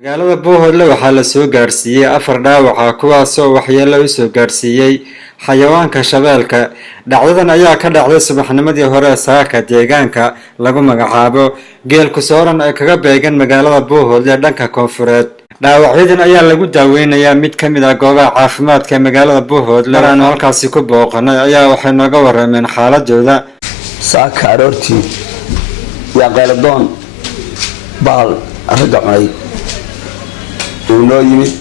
magaalada Bohol waxaa la soo gaarsiiyay 4 dhaawac kuwaas oo waxyeello u soo gaarsiiyay xayawaanka shabeelka. Dhacdadan ayaa ka dhacday subaxnimadii hore saaka deegaanka lagu magacaabo Geel ku sooran ee kaga beegan magaalada Bohol ee dhanka koonfureed. Dhaawacyadan ayaa lagu daaweynayaa mid ka mid ah goobaha caafimaadka ee magaalada Bohol. Maraan halkaasi ku booqanay ayaa waxay naga warameen xaaladooda. saaka aroortii yaa qayladoon baal aragga cunay noo yimid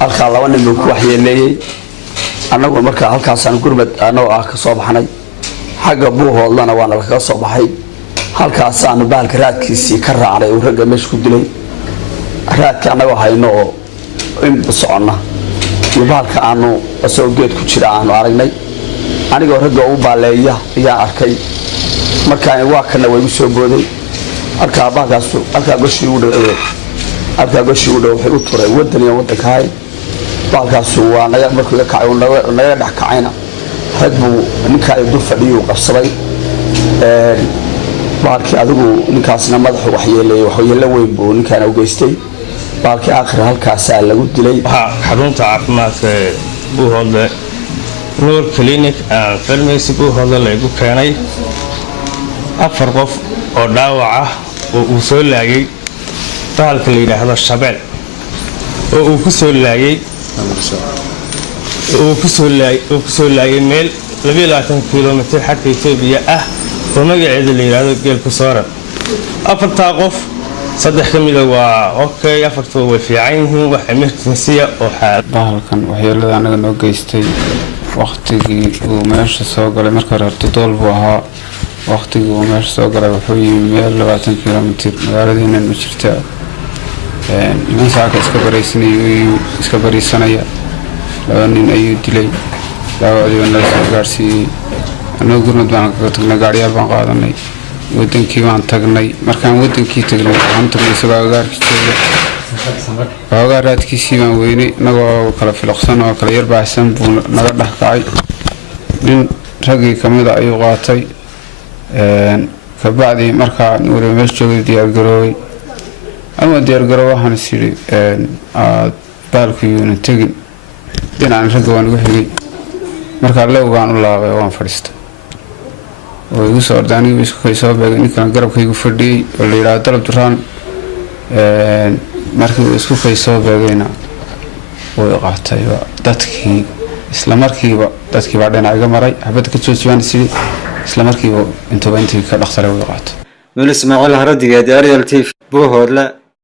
halkaa 2 nin ku waxyeeleeyay annagu markaa halkaasaan gurmad anoo ka soo baxnay xagga Boholna waana laga soo baxay halkaasaan baalka raadkiisii ka raacnay oo ragga meesha ku dilay raadka annagu hayno oo in soconna iyo baalka aanu soo geed ku jira aanu aragnay anigoo ragga u baaleeya ayaa arkay markaan waa kana way soo booday halka baalkaas halka goshi u dhaw wuxuu u turay wadan iyo wadanka hay baalkaas waa naga markuu ka kacay naga dhax kacayna rag buu ninka ay dul fadhiyo qabsaday baalkii adigu ninkaasna madaxu waxyeello weyn buu ninkaan u geystay baalkii aakhir halkaas lagu dilay xarunta caafimaadka Bohol Noor Clinic and Pharmacy Bohol lagu keenay 4 qof oo dhaawac ah oo uu soo laagay baalka la yiraahdo shabeel oo uu ku soo laagay meel 22 kiiloomitir xagga Itoobiya ah oo magaceedu la yiraahdo Geel ku sooran 4 qof 3 kamid ah waa okay 4 way fiican yihiin wax emergency oo xaalad baalkan waxyeelada anaga noo geystay waqtigii uu meesha soo galay marka hore dool buu ahaa waqtigii uu meesha soo galay wuxuu yimid meel 20 kiiloomitir magaaladiina u jirta niman saaka iska bariisanaya 2 nin ayuu dilay dhaawacdiina la soo gaarsiiyay anoo gurmad baan ka tagnay gaariyaal baan qaadanay wadankii baan tagnay markaan wadankii tagnay waxaan tagnay isagoo gaarkiisa raadkiisii baan weynay nagoo kala filaqsan oo kala yar baahsan buu naga dhax kacay nin raggii kamid ah ayuu qaatay ka bacdi markaa nuure meesha joogay diyaar garooway ama diyaar garoow waxaan isiri baalkiyuuna tegin dhinacaan ragga waan ugu xigay markaa lowgaan u laabay waan fadhiistay oo igu soo orday anigu isku kay soo beegay ninkan garabkaygu fadhiyey oo la yidhaahdo dalab duraan markii uu isku kay soo beegayna way qaatay dadkii isla markiiba dadkii baa dhinac iga maray xabad ka soo jibaan sidii isla markiiba intii ka dhaqsaray way qaatay Ismaaciil Haradigeed Ariel TV Bohol